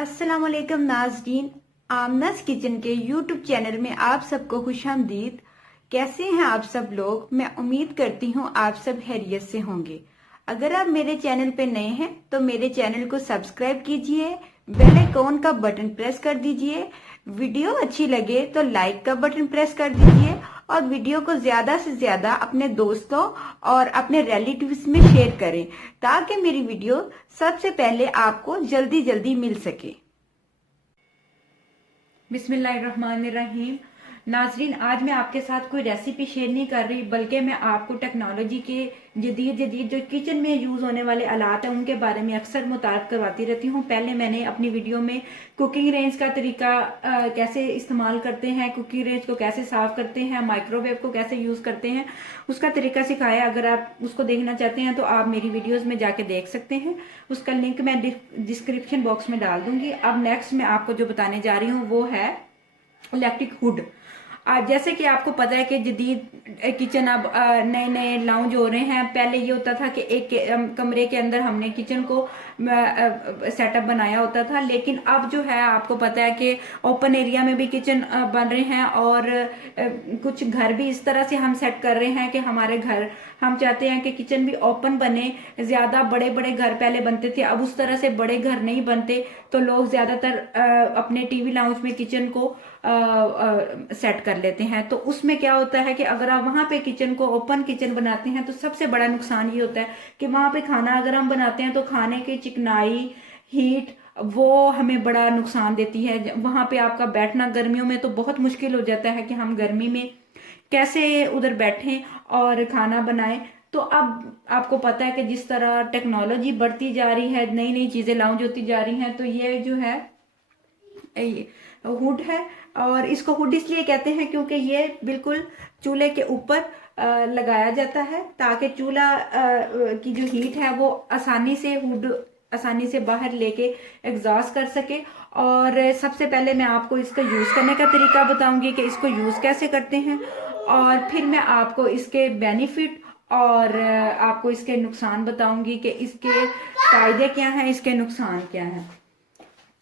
अस्सलाम वालेकुम नाज़रीन, आमनास किचन के यूट्यूब चैनल में आप सबको खुशामदीद। कैसे हैं आप सब लोग? मैं उम्मीद करती हूँ आप सब खैरियत से होंगे। अगर आप मेरे चैनल पे नए हैं तो मेरे चैनल को सब्सक्राइब कीजिए, बेल आइकॉन का बटन प्रेस कर दीजिए। वीडियो अच्छी लगे तो लाइक का बटन प्रेस कर दीजिए और वीडियो को ज्यादा से ज्यादा अपने दोस्तों और अपने रिलेटिव्स में शेयर करें ताकि मेरी वीडियो सबसे पहले आपको जल्दी जल्दी मिल सके। बिस्मिल्लाहिर्रहमानिर्रहीम। नाजरीन, आज मैं आपके साथ कोई रेसिपी शेयर नहीं कर रही, बल्कि मैं आपको टेक्नोलॉजी के जदीद जदीद जो किचन में यूज़ होने वाले आलात हैं उनके बारे में अक्सर मुतारफ करवाती रहती हूँ। पहले मैंने अपनी वीडियो में कुकिंग रेंज का तरीका कैसे इस्तेमाल करते हैं, कुकिंग रेंज को कैसे साफ़ करते हैं, माइक्रोवेव को कैसे यूज़ करते हैं, उसका तरीका सिखाया। अगर आप उसको देखना चाहते हैं तो आप मेरी वीडियोज़ में जाके देख सकते हैं। उसका लिंक मैं डिस्क्रिप्शन बॉक्स में डाल दूंगी। अब नेक्स्ट मैं आपको जो बताने जा रही हूँ वो है इलेक्ट्रिक हुड। आज जैसे कि आपको पता है कि जदीद किचन अब नए नए लाउंज हो रहे हैं। पहले ये होता था कि एक कमरे के अंदर हमने किचन को सेटअप बनाया होता था, लेकिन अब जो है आपको पता है कि ओपन एरिया में भी किचन बन रहे हैं और कुछ घर भी इस तरह से हम सेट कर रहे हैं कि हमारे घर, हम चाहते हैं कि किचन भी ओपन बने। ज्यादा बड़े बड़े घर पहले बनते थे, अब उस तरह से बड़े घर नहीं बनते, तो लोग ज्यादातर अपने टीवी लाउंज में किचन को सेट कर लेते हैं। तो उसमें क्या होता है कि अगर आप वहां पे किचन को ओपन किचन बनाते हैं तो सबसे बड़ा नुकसान ये होता है कि वहां पे खाना अगर हम बनाते हैं तो खाने की चिकनाई, हीट, वो हमें बड़ा नुकसान देती है। वहां पे आपका बैठना गर्मियों में तो बहुत मुश्किल हो जाता है कि हम गर्मी में कैसे उधर बैठें और खाना बनाएं। तो अब आपको पता है कि जिस तरह टेक्नोलॉजी बढ़ती जा रही है, नई नई चीजें लॉन्च होती जा रही हैं, तो ये जो है हुड है। और इसको हुड इसलिए कहते हैं क्योंकि ये बिल्कुल चूल्हे के ऊपर लगाया जाता है ताकि चूल्हा की जो हीट है वो आसानी से हुड आसानी से बाहर लेके एग्जॉस्ट कर सके। और सबसे पहले मैं आपको इसका यूज़ करने का तरीका बताऊंगी कि इसको यूज़ कैसे करते हैं, और फिर मैं आपको इसके बेनिफिट और आपको इसके नुकसान बताऊंगी कि इसके फायदे क्या हैं, इसके नुकसान क्या हैं।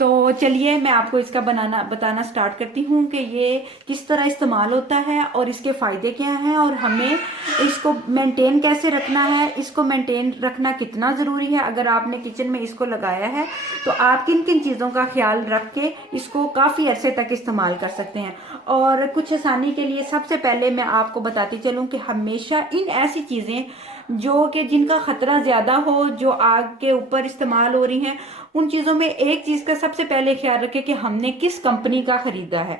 तो चलिए मैं आपको इसका बताना स्टार्ट करती हूँ कि ये किस तरह इस्तेमाल होता है और इसके फायदे क्या हैं और हमें इसको मेंटेन कैसे रखना है, इसको मेंटेन रखना कितना ज़रूरी है। अगर आपने किचन में इसको लगाया है तो आप किन किन चीज़ों का ख्याल रख के इसको काफ़ी अरसे तक इस्तेमाल कर सकते हैं। और कुछ आसानी के लिए सबसे पहले मैं आपको बताती चलूँ कि हमेशा इन ऐसी चीज़ें जो कि जिनका खतरा ज्यादा हो, जो आग के ऊपर इस्तेमाल हो रही हैं, उन चीजों में एक चीज का सबसे पहले ख्याल रखें कि हमने किस कंपनी का खरीदा है।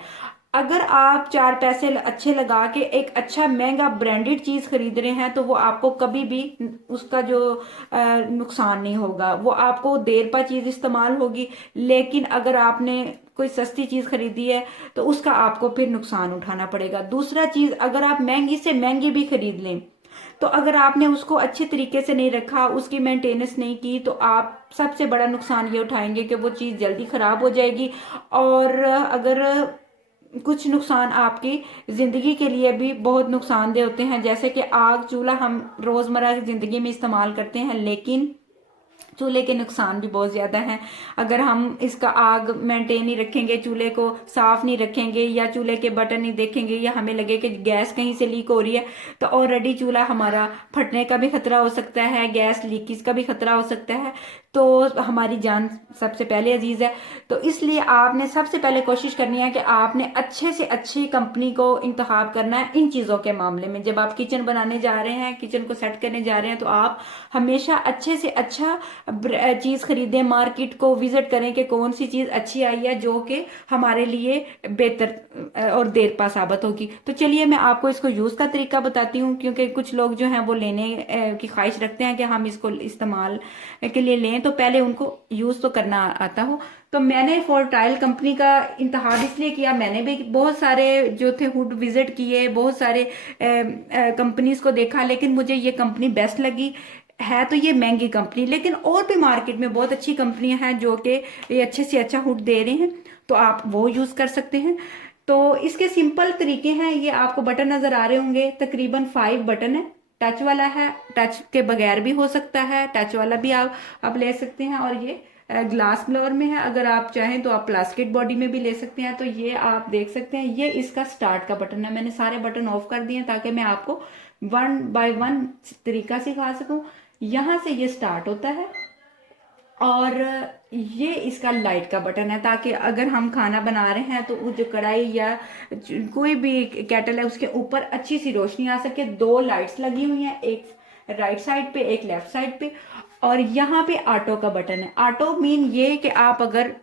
अगर आप चार पैसे अच्छे लगा के एक अच्छा महंगा ब्रांडेड चीज खरीद रहे हैं तो वो आपको कभी भी उसका जो नुकसान नहीं होगा, वो आपको देर पा चीज इस्तेमाल होगी। लेकिन अगर आपने कोई सस्ती चीज खरीदी है तो उसका आपको फिर नुकसान उठाना पड़ेगा। दूसरा चीज, अगर आप महंगी से महंगी भी खरीद लें तो अगर आपने उसको अच्छे तरीके से नहीं रखा, उसकी मेंटेनेंस नहीं की, तो आप सबसे बड़ा नुकसान ये उठाएंगे कि वो चीज़ जल्दी खराब हो जाएगी। और अगर कुछ नुकसान आपकी ज़िंदगी के लिए भी बहुत नुकसानदेह होते हैं, जैसे कि आग चूल्हा हम रोज़मर्रा की ज़िंदगी में इस्तेमाल करते हैं, लेकिन चूल्हे के नुकसान भी बहुत ज़्यादा हैं। अगर हम इसका आग मेंटेन नहीं रखेंगे, चूल्हे को साफ़ नहीं रखेंगे, या चूल्हे के बटन नहीं देखेंगे, या हमें लगे कि गैस कहीं से लीक हो रही है, तो ऑलरेडी चूल्हा हमारा फटने का भी खतरा हो सकता है, गैस लीकेज का भी खतरा हो सकता है। तो हमारी जान सबसे पहले अजीज़ है। तो इसलिए आपने सबसे पहले कोशिश करनी है कि आपने अच्छे से अच्छी कंपनी को इंतखाब करना है इन चीज़ों के मामले में। जब आप किचन बनाने जा रहे हैं, किचन को सेट करने जा रहे हैं, तो आप हमेशा अच्छे से अच्छा चीज खरीदें, मार्केट को विजिट करें कि कौन सी चीज अच्छी आई है जो कि हमारे लिए बेहतर और देर पा साबित होगी। तो चलिए मैं आपको इसको यूज का तरीका बताती हूँ, क्योंकि कुछ लोग जो हैं वो लेने की ख्वाहिश रखते हैं कि हम इसको इस्तेमाल के लिए लें, तो पहले उनको यूज तो करना आता हो। तो मैंने फोर्टाइल कंपनी का इंतखाब इसलिए किया, मैंने भी बहुत सारे जो थे हुड विजिट किए, बहुत सारे कंपनीज को देखा, लेकिन मुझे ये कंपनी बेस्ट लगी। है तो ये महंगी कंपनी, लेकिन और भी मार्केट में बहुत अच्छी कंपनियां हैं जो कि ये अच्छे से अच्छा हुड दे रहे हैं, तो आप वो यूज कर सकते हैं। तो इसके सिंपल तरीके हैं, ये आपको बटन नजर आ रहे होंगे, तकरीबन 5 बटन है। टच वाला है, टच के बगैर भी हो सकता है, टच वाला भी आप ले सकते हैं, और ये ग्लास ब्लोअर में है। अगर आप चाहें तो आप प्लास्टिक बॉडी में भी ले सकते हैं। तो ये आप देख सकते हैं, ये इसका स्टार्ट का बटन है। मैंने सारे बटन ऑफ कर दिए हैं ताकि मैं आपको 1 बाय 1 तरीका सिखा सकूं। यहाँ से ये स्टार्ट होता है और ये इसका लाइट का बटन है, ताकि अगर हम खाना बना रहे हैं तो वो जो कढ़ाई या कोई भी केटल है उसके ऊपर अच्छी सी रोशनी आ सके। 2 लाइट्स लगी हुई हैं, एक राइट साइड पे एक लेफ्ट साइड पे। और यहाँ पे ऑटो का बटन है। ऑटो मीन ये कि आप अगर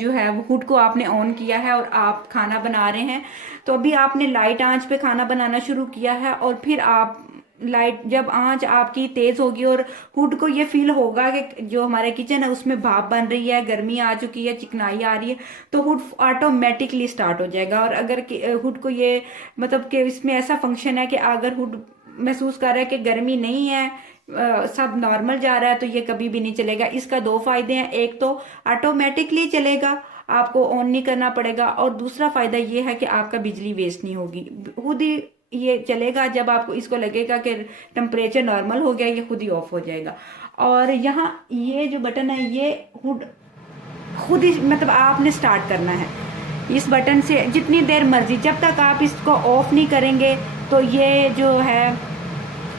जो है वो हुड को आपने ऑन किया है और आप खाना बना रहे हैं, तो अभी आपने लाइट आंच पे खाना बनाना शुरू किया है और फिर आप लाइट जब आंच आपकी तेज होगी और हुड को ये फील होगा कि जो हमारे किचन है उसमें भाप बन रही है, गर्मी आ चुकी है, चिकनाई आ रही है, तो हुड ऑटोमेटिकली स्टार्ट हो जाएगा। और अगर हुड को ये मतलब कि इसमें ऐसा फंक्शन है कि अगर हुड महसूस कर रहा है कि गर्मी नहीं है, सब नॉर्मल जा रहा है, तो ये कभी भी नहीं चलेगा। इसका 2 फायदे हैं, एक तो ऑटोमेटिकली चलेगा, आपको ऑन नहीं करना पड़ेगा, और दूसरा फायदा ये है कि आपका बिजली वेस्ट नहीं होगी। खुद ही ये चलेगा, जब आपको इसको लगेगा कि टेम्परेचर नॉर्मल हो गया, ये खुद ही ऑफ हो जाएगा। और यहाँ ये जो बटन है ये खुद ही मतलब आपने स्टार्ट करना है इस बटन से जितनी देर मर्जी, जब तक आप इसको ऑफ नहीं करेंगे तो ये जो है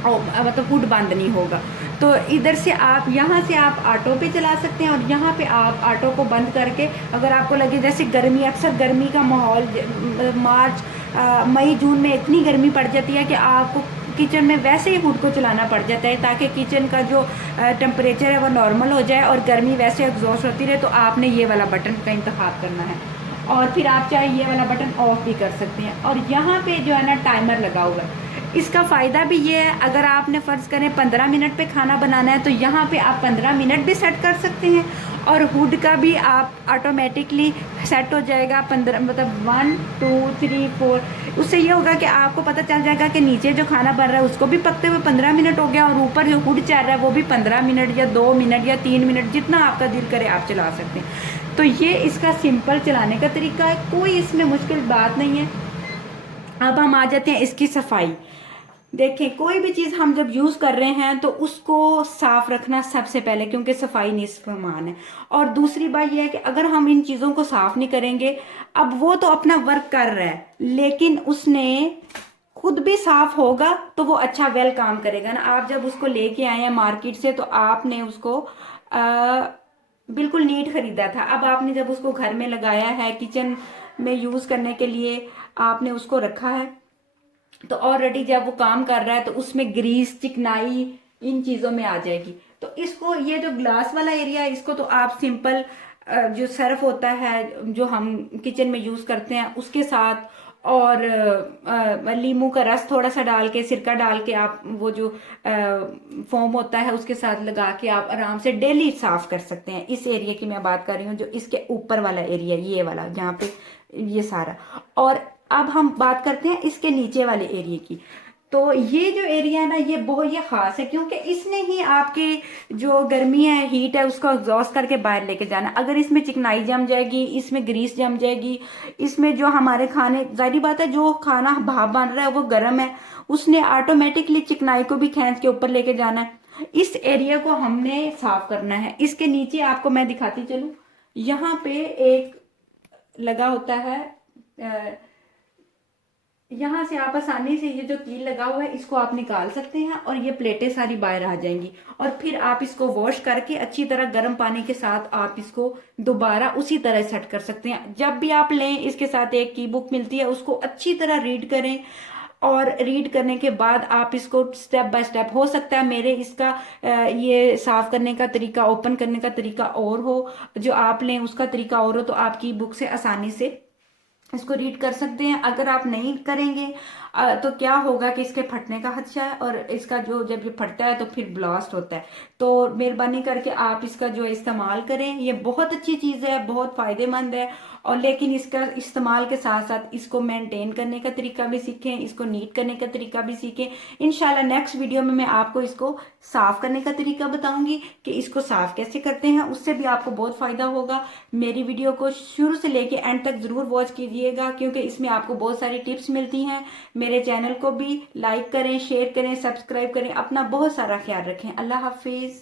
मतलब हुड बंद नहीं होगा। तो इधर से आप यहाँ से आप ऑटो पे चला सकते हैं और यहाँ पे आप ऑटो को बंद करके, अगर आपको लगे जैसे गर्मी, अक्सर गर्मी का माहौल मार्च मई जून में इतनी गर्मी पड़ जाती है कि आपको किचन में वैसे ही हुड को चलाना पड़ जाता है ताकि किचन का जो टेम्परेचर है वो नॉर्मल हो जाए और गर्मी वैसे एग्जॉस्ट होती रहे, तो आपने ये वाला बटन का इंतखाब करना है। और फिर आप चाहे ये वाला बटन ऑफ भी कर सकते हैं। और यहाँ पे जो है ना टाइमर लगा हुआ है। इसका फ़ायदा भी ये है, अगर आपने फ़र्ज़ करें 15 मिनट पे खाना बनाना है तो यहाँ पे आप 15 मिनट भी सेट कर सकते हैं और हुड का भी आप ऑटोमेटिकली सेट हो जाएगा 15 मतलब 1 2 3 4। उससे ये होगा कि आपको पता चल जाएगा कि नीचे जो खाना बन रहा है उसको भी पकते हुए 15 मिनट हो गया और ऊपर जो हुड चल रहा है वो भी 15 मिनट या 2 मिनट या 3 मिनट, जितना आपका दिल करे आप चला सकते हैं। तो ये इसका सिंपल चलाने का तरीका है, कोई इसमें मुश्किल बात नहीं है। अब हम आ जाते हैं इसकी सफाई। देखें, कोई भी चीज़ हम जब यूज़ कर रहे हैं तो उसको साफ रखना सबसे पहले, क्योंकि सफाई निस्फ ईमान है। और दूसरी बात यह है कि अगर हम इन चीज़ों को साफ नहीं करेंगे, अब वो तो अपना वर्क कर रहा है लेकिन उसने खुद भी साफ होगा तो वो अच्छा वेल काम करेगा ना। आप जब उसको लेके आए हैं मार्केट से तो आपने उसको बिल्कुल नीट खरीदा था, अब आपने जब उसको घर में लगाया है, किचन में यूज़ करने के लिए आपने उसको रखा है, तो ऑलरेडी जब वो काम कर रहा है तो उसमें ग्रीस, चिकनाई इन चीज़ों में आ जाएगी। तो इसको, ये जो ग्लास वाला एरिया है, इसको तो आप सिंपल जो सर्फ होता है जो हम किचन में यूज़ करते हैं उसके साथ और नींबू का रस थोड़ा सा डाल के, सिरका डाल के आप वो जो फोम होता है उसके साथ लगा के आप आराम से डेली साफ कर सकते हैं। इस एरिया की मैं बात कर रही हूँ, जो इसके ऊपर वाला एरिया, ये वाला जहाँ पे ये सारा। और अब हम बात करते हैं इसके नीचे वाले एरिया की। तो ये जो एरिया है ना, ये बहुत ये खास है क्योंकि इसने ही आपकी जो गर्मी है, हीट है, उसको एग्जॉस्ट करके बाहर लेके जाना। अगर इसमें चिकनाई जम जाएगी, इसमें ग्रीस जम जाएगी, इसमें जो हमारे खाने, जाहिर बात है जो खाना भाप बन रहा है वो गर्म है, उसने ऑटोमेटिकली चिकनाई को भी खींच के ऊपर लेके जाना है। इस एरिया को हमने साफ करना है। इसके नीचे आपको मैं दिखाती चलूं, यहाँ पे एक लगा होता है, यहाँ से आप आसानी से ये जो कील लगा हुआ है इसको आप निकाल सकते हैं और ये प्लेटें सारी बाहर आ जाएंगी। और फिर आप इसको वॉश करके अच्छी तरह गर्म पानी के साथ आप इसको दोबारा उसी तरह सेट कर सकते हैं। जब भी आप लें, इसके साथ एक की बुक मिलती है, उसको अच्छी तरह रीड करें और रीड करने के बाद आप इसको स्टेप बाय स्टेप, हो सकता है मेरे इसका ये साफ करने का तरीका, ओपन करने का तरीका और हो, जो आप लें उसका तरीका और हो, तो आपकी बुक से आसानी से इसको रीड कर सकते हैं। अगर आप नहीं करेंगे तो क्या होगा कि इसके फटने का खदशा है और इसका जो जब ये फटता है तो फिर ब्लास्ट होता है। तो मेहरबानी करके आप इसका जो इस्तेमाल करें, ये बहुत अच्छी चीज़ है, बहुत फ़ायदेमंद है। और लेकिन इसका इस्तेमाल के साथ साथ इसको मेंटेन करने का तरीका भी सीखें, इसको नीट करने का तरीका भी सीखें। इंशाल्लाह नेक्स्ट वीडियो में मैं आपको इसको साफ़ करने का तरीका बताऊंगी कि इसको साफ़ कैसे करते हैं, उससे भी आपको बहुत फ़ायदा होगा। मेरी वीडियो को शुरू से लेके एंड तक ज़रूर वॉच कीजिएगा क्योंकि इसमें आपको बहुत सारी टिप्स मिलती हैं। मेरे चैनल को भी लाइक करें, शेयर करें, सब्सक्राइब करें। अपना बहुत सारा ख्याल रखें। अल्लाह हाफिज़।